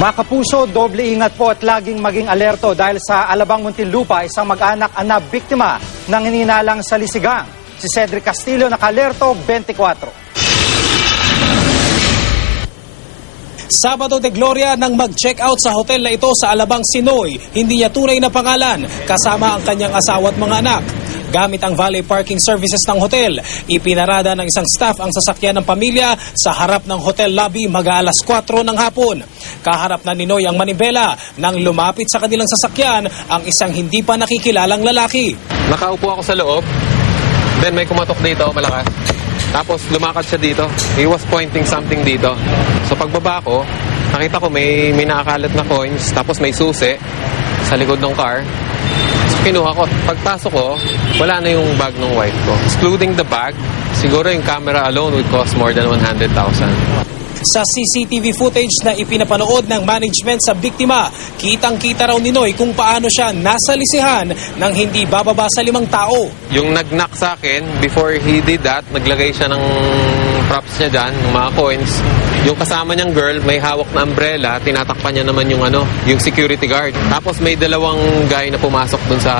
Mga kapuso, doble ingat po at laging maging alerto dahil sa Alabang, Muntinlupa, isang mag-anak ang nabiktima ng hininalang sa lisigang. Si Cedric Castillo, naka-alerto, 24. Sabado de Gloria nang mag-check out sa hotel na ito sa Alabang Sinoy. Hindi niya tunay na pangalan, kasama ang kanyang asawa at mga anak. Gamit ang valet parking services ng hotel, ipinarada ng isang staff ang sasakyan ng pamilya sa harap ng hotel lobby mag-aalas 4 ng hapon. Kaharap na ni Noy ang manibela nang lumapit sa kanilang sasakyan ang isang hindi pa nakikilalang lalaki. Nakaupo ako sa loob, then may kumatok dito, malakas. Tapos lumakad siya dito. He was pointing something dito. So pagbaba ko, nakita ko may nakakalat na coins, tapos may susi sa likod ng car. So kinuha ko. Pagpasok ko, wala na yung bag ng wife ko. Excluding the bag, siguro yung camera alone would cost more than 100,000. Sa CCTV footage na ipinapanood ng management sa biktima, kitang-kita raw ni Noy kung paano siya nasa lisihan nang hindi bababa sa 5 tao. Yung nag-knock sa akin, before he did that, naglagay siya ng props niya dyan, ng mga coins. Yung kasama niyang girl, may hawak na umbrella, tinatakpan niya naman yung security guard. Tapos may 2 guy na pumasok dun sa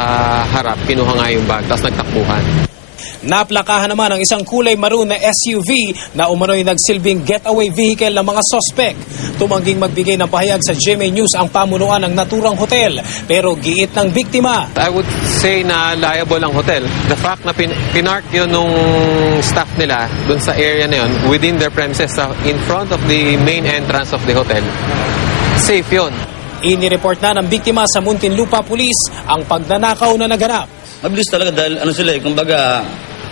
harap, kinuha nga yung bag, tapos nagtakbuhan. Naplakahan naman ang isang kulay maroon na SUV na umano'y nagsilbing getaway vehicle ng mga sospek. Tumangging magbigay ng pahayag sa GMA News ang pamunuan ng naturang hotel, pero giit ng biktima. I would say na liable ang hotel. The fact na pinark yun nung staff nila dun sa area na yun, within their premises, in front of the main entrance of the hotel, safe yun. Inireport na ng biktima sa Muntinlupa Police ang pagnanakaw na naganap. Mabilis talaga dahil kumbaga,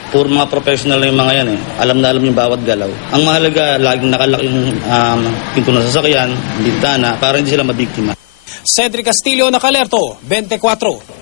puro mga professional na yung mga yan Alam na alam yung bawat galaw. Ang mahalaga, laging nakalak yung pinto ng sasakyan, bintana, para hindi sila mabiktima. Cedric Castillo, naka-alerto, 24.